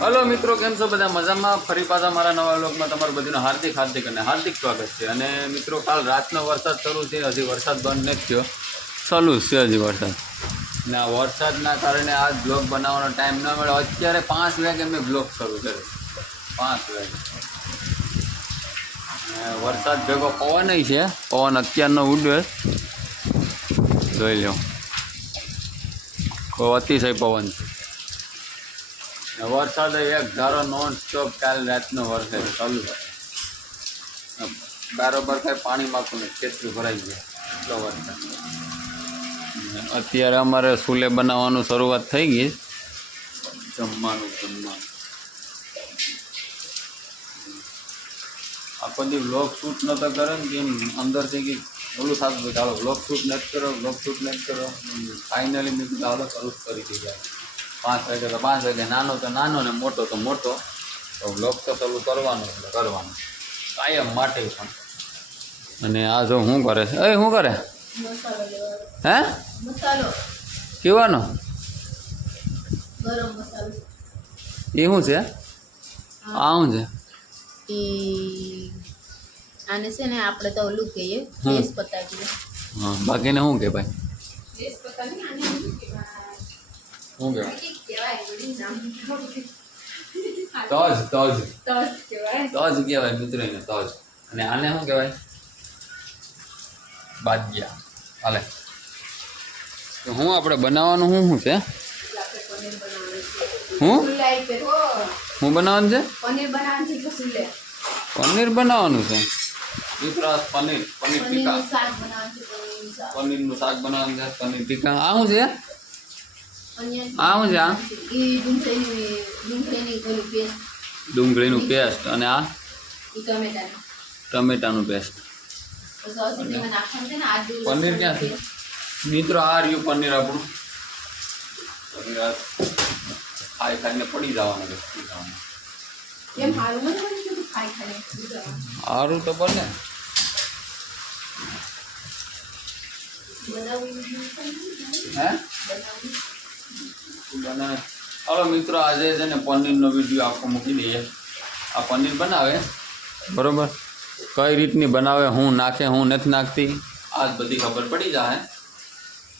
Hello મિત્રો, કેમ છો બધા? મજામાં? ફરી પાછા મારા નવા વ્લોગમાં તમારું બધું હાર્દિક સ્વાગત છે. અને મિત્રો, કાલ રાતનો વરસાદ શરૂ છે, હજી વરસાદ બંધ નથી થયો, ચાલુ છે હજી વરસાદ. ને આ વરસાદના કારણે આ બ્લોગ બનાવવાનો ટાઈમ ન મળ્યો. અત્યારે 5 વાગે મેં બ્લોગ શરૂ કર્યો, 5 વાગે. વરસાદ ભેગો પવન છે, પવન અત્યારનો ઉડ્યો જોઈ લો, અતિશય પવન છે. વરસાદ એક ધારો નોન સ્ટોપ કાલ રાતનો વરસાદ ચાલુ છે. બરાબર કાંઈ પાણી માપું નહીં, ખેતરું ભરાઈ ગયા એટલો વરસાદ. અત્યારે અમારે ચૂલે બનાવવાનું શરૂઆત થઈ ગઈ, જમવાનું. આખો દી વ્લોગ શૂટ નતો કરે ને કેમ અંદરથી કંઈક ઓલું થતું હતું, ચાલો વ્લોગ શૂટ નથી કરો. ફાઇનલી મેં કીધું ચાલો ચાલુ કરી દીધા. 5 વાગે તો 5 વાગે, નાનો તો નાનો ને મોટો તો મોટો, તો વ્લોગ તો ચાલુ કરવાનું કાયમ માટે પણ. અને આ જો શું કરે છે? શું કરે? હે કેવાનો એ શું છે? આ શું છે? આને છે ને આપણે તો ઓલું કહીએ તેજપત્તા કહીએ. હા, બાકીને શું કે ભાઈ? તેજપત્તા નહીં, આને શું કહેવાય? શું કહેવાય? તજ કહેવાય મિત્રો એને, તજ. અને આને શું કહેવાય? બાદિયા. હાલે તો હું આપણે બનાવવાનું શું છે? હું બનાવવાનું છે? પનીર બનાવવાનું છે મિત્રો. પનીર ટીકા, પનીરનું શાક બનાવવાનું છે, પનીર ટીકા. આ શું છે? ડુંગળીનું પેસ્ટ. અને આ ટમેટાનું પેસ્ટ. પનીર ક્યાંથી મિત્રો? આ રહ્યું પનીર આપણું. ખાઈને પડી જવાનું. સારું તો બને. હે બને. હાલો મિત્રો, આજે છે ને પનીરનો વિડીયો આખો મૂકી દઈએ. આ પનીર બનાવે બરોબર, કઈ રીતની બનાવે, હું નાખે હું નથી નાખતી, આજ બધી ખબર પડી જાય.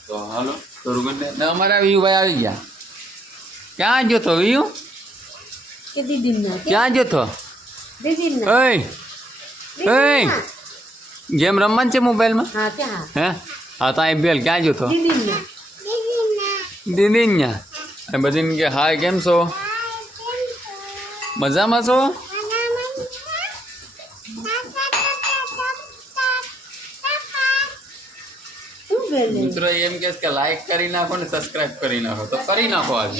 તો હાલો શરૂ કરી દે. અમારા વીયુભાઈ આવી ગયા. ક્યાં ગયો તો વીયુ? ક્યાં ગયો તો? ગેમ રમવાનું છે મોબાઈલમાં? હે હા, તો અહીં બેલ. ક્યાં ગયો તો? દીદી ત્યાં બધી કે હાય કેમ છો? મજામાં છો? મિત્રો એમ કે લાઈક કરી નાખો ને સબસ્ક્રાઇબ કરી નાખો, તો કરી નાખો આજે.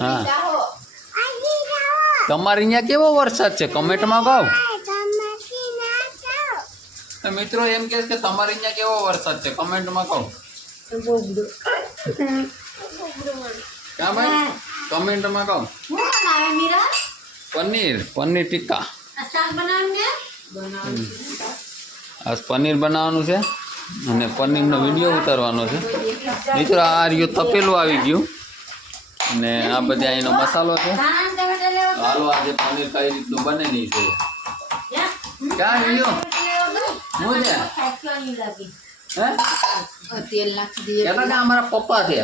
હા, તમારે અહીંયા કેવો વરસાદ છે કમેન્ટમાં કહો. મિત્રો એમ કે તમારે અહીંયા કેવો વરસાદ છે કમેન્ટમાં કહો. ક્યાં ભાઈ? કમેન્ટમાં કહો. પનીર ટીકા. આ પનીર બનાવવાનું છે અને પનીરનો વિડીયો ઉતારવાનો છે મિત્રો. આ રહ્યું તપેલું આવી ગયું અને આ બધા એનો મસાલો છે. હાલો આજે પનીર કઈ રીતનું બને નહીં છે. ક્યાં ગયો? હું છે? અમારા પપ્પા છે.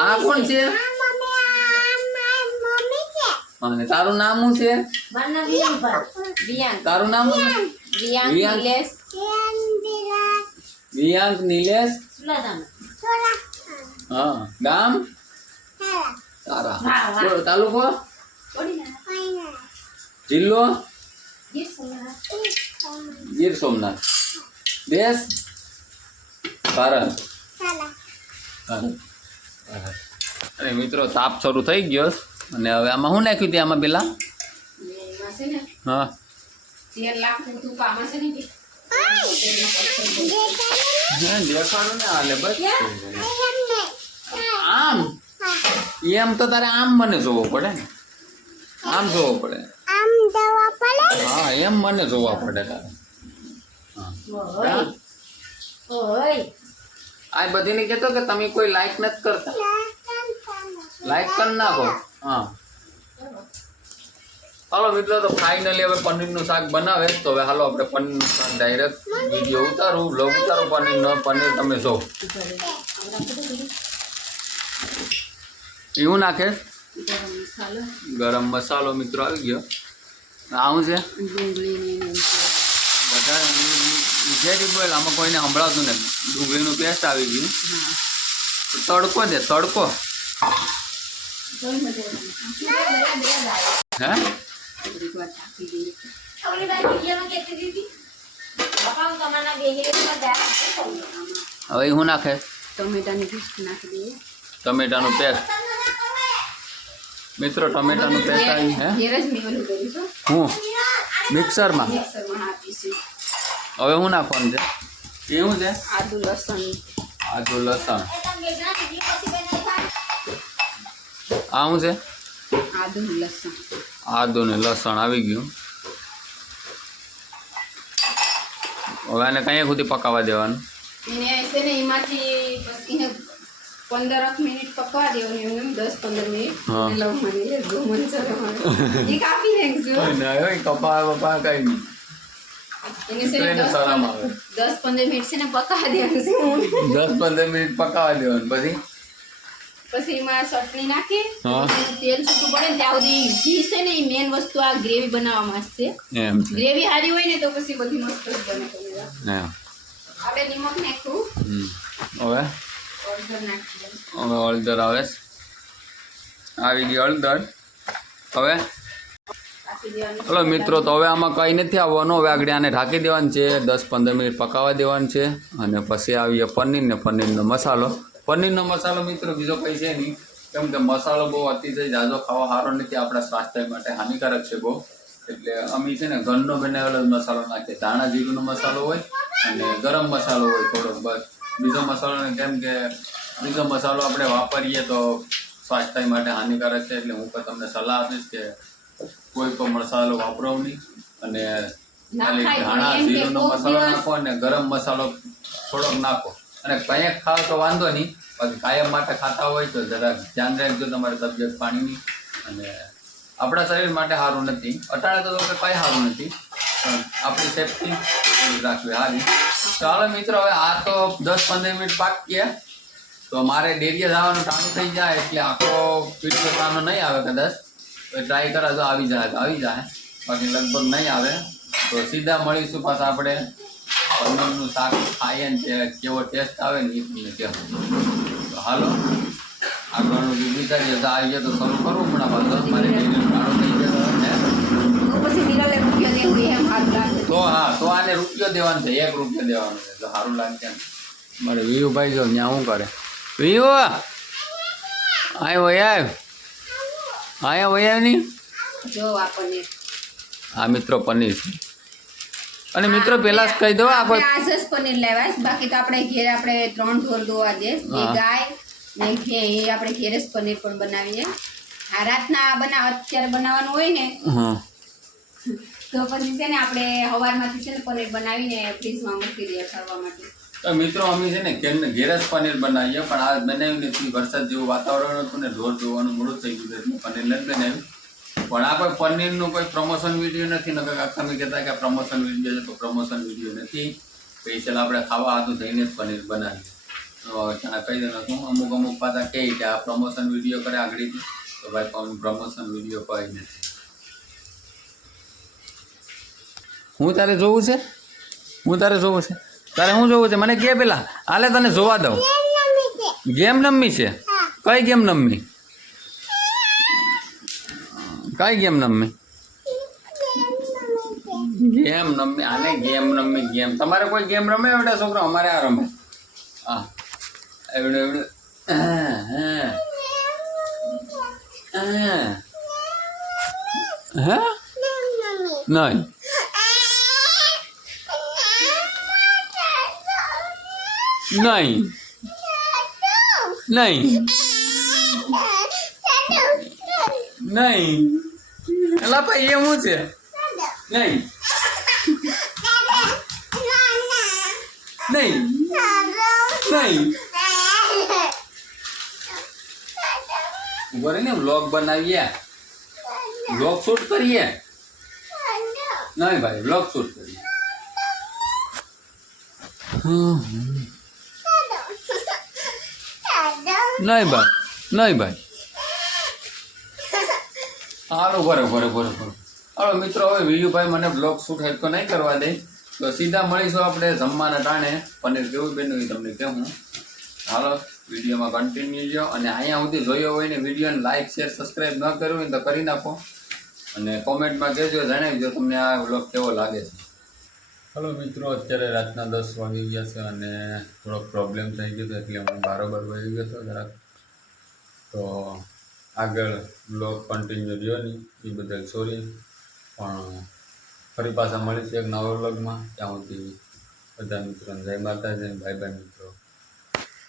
આ કોણ છે? અને તારું નામ શું છે? તારું નામ વિયાંક નિલેશ. હા, ગામ તારા, તાલુકો જિલ્લો ગીર સોમનાથ, દેશ ભારત. અને મિત્રો તાપ શરૂ થઈ ગયો અને હવે આમાં શું નાખ્યું હતું? આમાં પેલા હા દેખાડું ને હાલે બસ. આમ એમ તો તારે આમ મને જોવો પડે ને, આમ જોવો પડે. હા, એમ મને જોવા પડે તારે. હા આ બધી નહીં કહેતો કે તમે કોઈ લાઈક નથી કરતા, લાઈક કરી નાખો. હા હાલો મિત્રો, તો ફાઇનલી હવે પનીરનું શાક બનાવે તો હવે હાલો આપણે પનીરનું શાક ડાયરેક્ટ વિડીયો ઉતારું, વ્લોગ ઉતારું પનીર તમે જો. એવું નાખે ગરમ મસાલો મિત્રો આવી ગયો. આવું છે બધા વિજેટી બોલ, આમાં કોઈને સંભળાતું નથી. ડુંગળીનું પેસ્ટ આવી ગયું. તડકો દે તડકો. હે હવે શું નાખે? ટમેટાનું પેસ્ટ મિત્રો, ટમેટાનું પેસ્ટ આવી. હે હું મિક્સરમાં હવે શું નાખવાનું છે? એવું છે આદુ લસણ. આ શું છે? આદુ ને લસણ આવી ગયું. હવે આને કઈ સુધી પકાવવા દેવાનું? એમાંથી 15 મિનિટ પકવા દેવાનું, 10-15 મિનિટ. કપા બપા કઈ નહીં. 10-15 મિનિટ છે ને પકવા દેવાનું છે. 10-15 મિનિટ પકાવવા દેવાનું. પછી એમાં ચટણી નાખી તેલ છૂટું પડે ને ત્યાં સુધી ઘી છે ને એ મેન વસ્તુ આ ગ્રેવી બનાવવામાં છે. ગ્રેવી સારી હોય ને તો પછી બધી મસ્ત જ બને. આપણે નિમક નાખ્યું. હવે હળદર આવે, આવી ગઈ હળદર. હવે હલો મિત્રો, તો હવે આમાં કંઈ નથી આવવાનું. હવે આગળ આને ઢાંકી દેવાનું છે, 10-15 મિનિટ પકાવવા દેવાનું છે. અને પછી આવીએ પનીરનો મસાલો. પનીરનો મસાલો મિત્રો બીજો કંઈ છે નહીં, કેમ કે મસાલો બહુ અતિશય જાજો ખાવા સારો નથી, આપણા સ્વાસ્થ્ય માટે હાનિકારક છે બહુ. એટલે અમે છે ને ઘરનો બનાવેલો મસાલો નાખીએ. ધાણા જીરુંનો મસાલો હોય અને ગરમ મસાલો હોય થોડોક, બસ. બીજો મસાલો ને કેમ કે બીજો મસાલો આપણે વાપરીએ તો સ્વાસ્થ્ય માટે હાનિકારક છે. એટલે હું પણ તમને સલાહ આપીશ કે કોઈ પણ મસાલો વાપરો નહીં. અને ખાલી ધાણા જીરુંનો મસાલો નાખો અને ગરમ મસાલો થોડોક નાખો. અને કંઈક ખાવ તો વાંધો નહીં, બાકી કાયમ માટે ખાતા હોય તો જરાક ધ્યાન રાખજો તમારી તબિયત પાણીની. અને આપણા શરીર માટે સારું નથી. અટાણે તો કંઈ સારું નથી, પણ આપણી સેફટી રાખવી સારી. ચાલો મિત્રો, હવે આ તો 10-15 મિનિટ પાકીએ તો મારે ડેરીએ જવાનું ટાણું થઈ જાય, એટલે આખો પીઠો તાનો નહીં આવે કદાચ. ટ્રાય કરા જો આવી જાય તો આવી જાય, બાકી લગભગ નહીં આવે. તો સીધા મળીશું પાછા આપણે પનીરનું શાક ખાઈએ ને કેવો ટેસ્ટ આવે ને એ તમને કહેવું. તો હાલો આગળનું જે વિચારીએ તો આવીએ તો શરૂ કરું હમણાં પાછો. મારે ડેરીનું ટાણું થઈ જાય તો હા, તો આને રૂપિયો દેવાનો છે, 1 રૂપિયો દેવાનો છે. તો સારું લાગશે ને. મારે વિયુભાઈ જો ત્યાં શું કરે? વિયુ આય વયાવ, આયા વયાવ નહીં. આ મિત્રો પનીર છે. અને મિત્રો પેલા જ કહી દો, આપણે આજ જ પનીર લેવાય, બાકી તો આપણે ઘેર આપણે 3 ઢોર દોવા દે, ગાય ને ઘે એ આપણે ઘેર જ પનીર પણ બનાવીએ. આ રાતના અત્યારે બનાવવાનું હોય ને તો પછી છે ને આપણે સવારમાંથી છે ને પનીર બનાવીને ફ્રીજમાં મૂકી દઈએ ખાવા માટે. તો મિત્રો અમે છે ને ઘેર જ પનીર બનાવીએ, પણ આ બનાવ્યું નથી. વરસાદ જેવું વાતાવરણ હતું ને ઢોર જોવાનું મોડું થઈ ગયું એટલે પનીર નથી બનાવ્યું. પણ આ કોઈ પનીરનું કોઈ પ્રમોશન વિડીયો નથી. ને તમે કહેતા કે પ્રમોશન વિડીયો છે, તો પ્રમોશન વિડીયો નથી. સ્પેશિયલ આપણે ખાવા હાથું થઈને જ પનીર બનાવીએ. ત્યાં કહી દેવાનું અમુક પાછા કહે કે આ પ્રમોશન વિડીયો કરે આગળથી, તો ભાઈ પ્રમોશન વિડીયો કોઈ નથી. હું તારે જોવું છે? તારે શું જોવું છે? મને કે પેલા હાલે તને જોવા દઉં. ગેમ રમવી છે? કઈ ગેમ રમવી? ગેમ રમવી આને ગેમ રમવી. ગેમ તમારે કોઈ ગેમ રમે બેટા છોકરો? અમારે આ રમે. હા એવડે હે નહીં એલા ભાઈ એ શું છે? નહીં નહીં ઉભો રહીને વ્લોગ બનાવીએ વ્લોગ શૂટ કરીએ નહીં ભાઈ વ્લોગ શૂટ કરીએ નહીં ભાઈ નહીં ભાઈ હાલો બરોબર હાલો મિત્રો હવે વિયુભાઈ મને બ્લોગ શૂટ હેરકો નહીં કરવા દે તો સીધા મળીશું આપણે જમવાના ટાણે પનીર કેવું બન્યું એ તમને કહું હાલો વિડીયોમાં કન્ટિન્યુ જો અને અહીંયા સુધી જોયો હોય ને વિડીયોને લાઇક શેર સબસ્ક્રાઈબ ન કર્યું હોય તો કરી નાખો અને કોમેન્ટમાં કહેજો જણાવજો તમને આ બ્લોગ કેવો લાગે છે હાલો મિત્રો અત્યારે રાતના 10 વાગી ગયા છે અને થોડોક પ્રોબ્લેમ થઈ ગયો એટલે હું બરાબર વહી ગયો હતો જરાક તો આગળ બ્લોગ કન્ટિન્યુ રહ્યો નહીં એ બદલ સોરી પણ ફરી પાછા મળીશું એક નવા બ્લોગમાં ત્યાં સુધી બધા મિત્રોને જય માતાજી બાય બાય મિત્રો